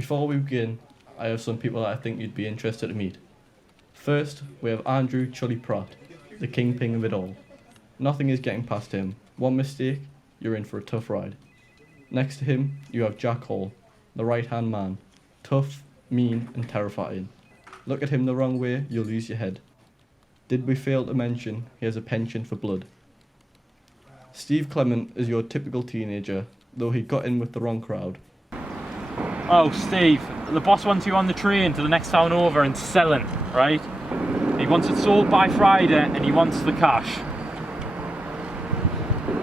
Before we begin, I have some people that I think you'd be interested to meet. First, we have Andrew Chully Pratt, the kingpin of it all. Nothing is getting past him. One mistake, you're in for a tough ride. Next to him, you have Jack Hall, the right-hand man. Tough, mean, and terrifying. Look at him the wrong way, you'll lose your head. Did we fail to mention he has a penchant for blood? Steve Clement is your typical teenager, though he got in with the wrong crowd. Oh, Steve, the boss wants you on the train to the next town over and selling, right? He wants it sold by Friday and he wants the cash.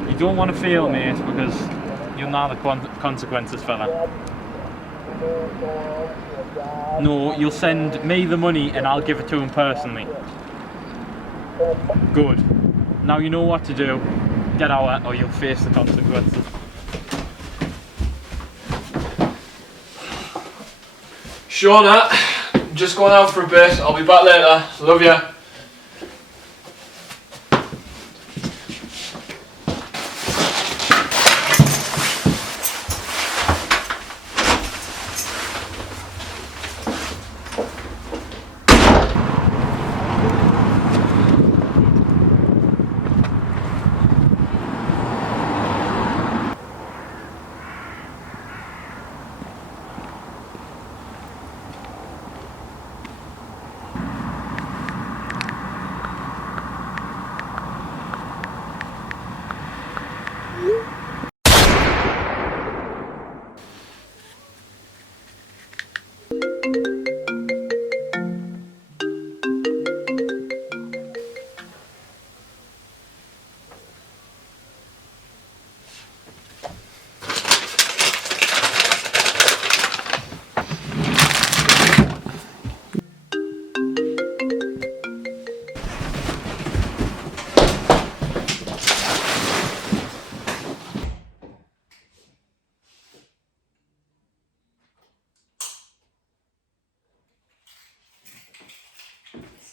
You don't want to fail, mate, because you'll know the consequences, fella. No, you'll send me the money and I'll give it to him personally. Good. Now you know what to do. Get out or you'll face the consequences. Shauna, I'm just going out for a bit. I'll be back later. Love ya.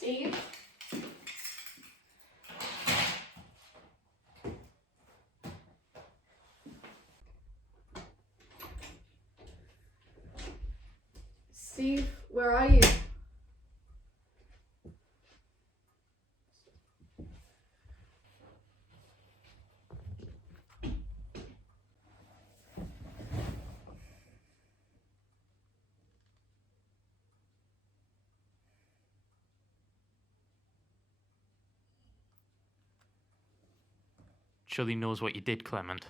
Steve? Steve, where are you? Chully knows what you did, Clement.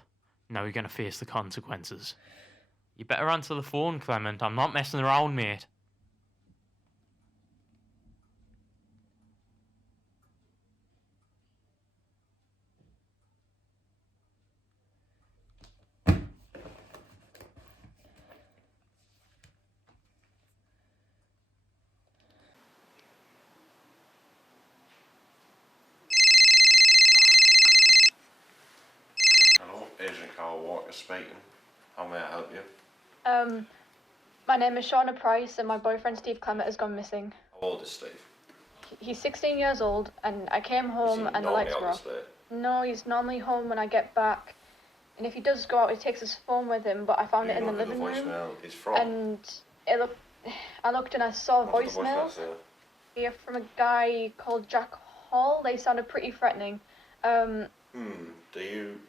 Now you're gonna face the consequences. You better answer the phone, Clement. I'm not messing around, mate. Hello, Agent Carl Walker speaking. How may I help you? My name is Shauna Price and my boyfriend Steve Clement has gone missing. How old is Steve? He's 16 years old and I came home and the lights were off. No, he's normally home when I get back. And if he does go out, he takes his phone with him, but I found it in the living room. Voicemail is from? And I looked and I saw a voicemail here from a guy called Jack Hall. They sounded pretty threatening. Do you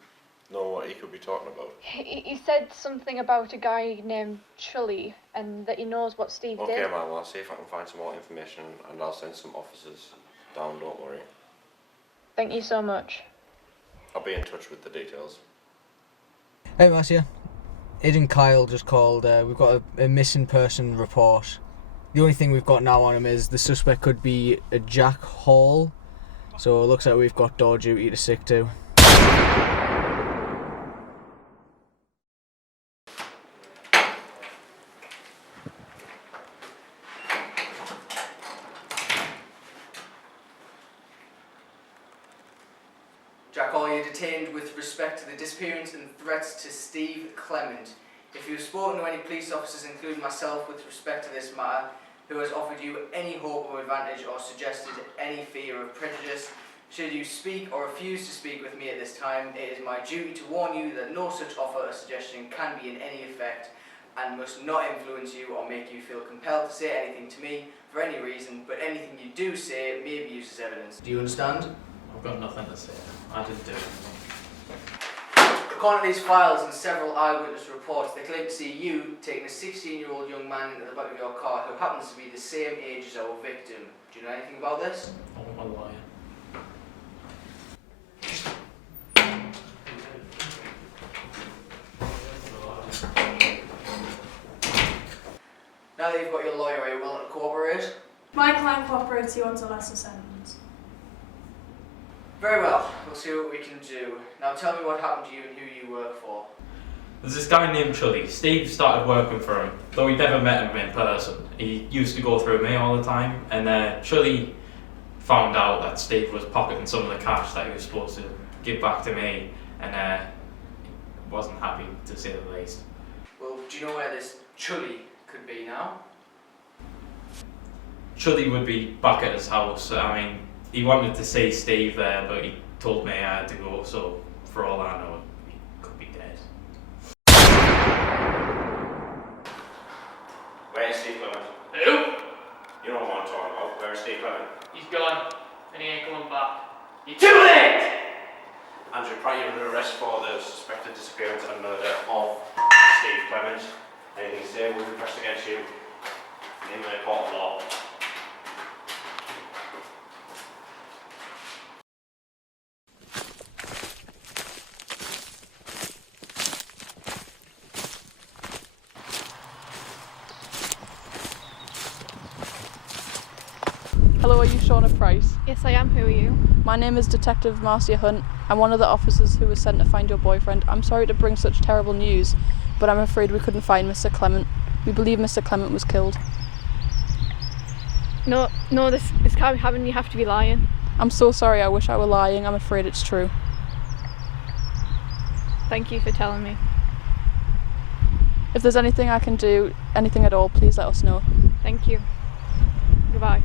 know what he could be talking about? He said something about a guy named Chully and that he knows what Steve did. Okay, man, well, I'll see if I can find some more information and I'll send some officers down, don't worry. Thank you so much. I'll be in touch with the details. Hey Marcia, Agent Kyle just called. We've got a missing person report. The only thing we've got now on him is the suspect could be a Jack Hall, so it looks like we've got door duty to stick to. Jack Hall, you're detained with respect to the disappearance and threats to Steve Clement. If you've spoken to any police officers, including myself, with respect to this matter, who has offered you any hope or advantage or suggested any fear of prejudice, should you speak or refuse to speak with me at this time, it is my duty to warn you that no such offer or suggestion can be in any effect, and must not influence you or make you feel compelled to say anything to me for any reason, but anything you do say may be used as evidence. Do you understand? I've got nothing to say. I didn't do anything. According to these files and several eyewitness reports, they claim to see you taking a 16-year-old young man into the back of your car who happens to be the same age as our victim. Do you know anything about this? I'm a liar. Now that you've got your lawyer, are you willing to cooperate? My client cooperates, he wants a lesser sentence. Very well, we'll see what we can do. Now tell me what happened to you and who you work for. There's this guy named Chully. Steve started working for him, though he'd never met him in person. He used to go through me all the time, and Chully found out that Steve was pocketing some of the cash that he was supposed to give back to me, and wasn't happy, to say the least. Well, do you know where this Chully could be now? Chully would be back at his house. I mean, he wanted to see Steve there, but he told me I had to go, so for all I know, he could be dead. Where's Steve Clement? Who? You know what I'm talking about. Where's Steve Clement? He's gone, and he ain't coming back. You're too late! Andrew Pratt, you're under arrest for the suspected disappearance and murder of Steve Clement. Anything to say will be pressed against you in the court of law. Hello, are you Shauna Price? Yes, I am. Who are you? My name is Detective Marcia Hunt. I'm one of the officers who was sent to find your boyfriend. I'm sorry to bring such terrible news, but I'm afraid we couldn't find Mr. Clement. We believe Mr. Clement was killed. No, this can't be happening. You have to be lying. I'm so sorry, I wish I were lying. I'm afraid it's true. Thank you for telling me. If there's anything I can do, anything at all, please let us know. Thank you. Goodbye.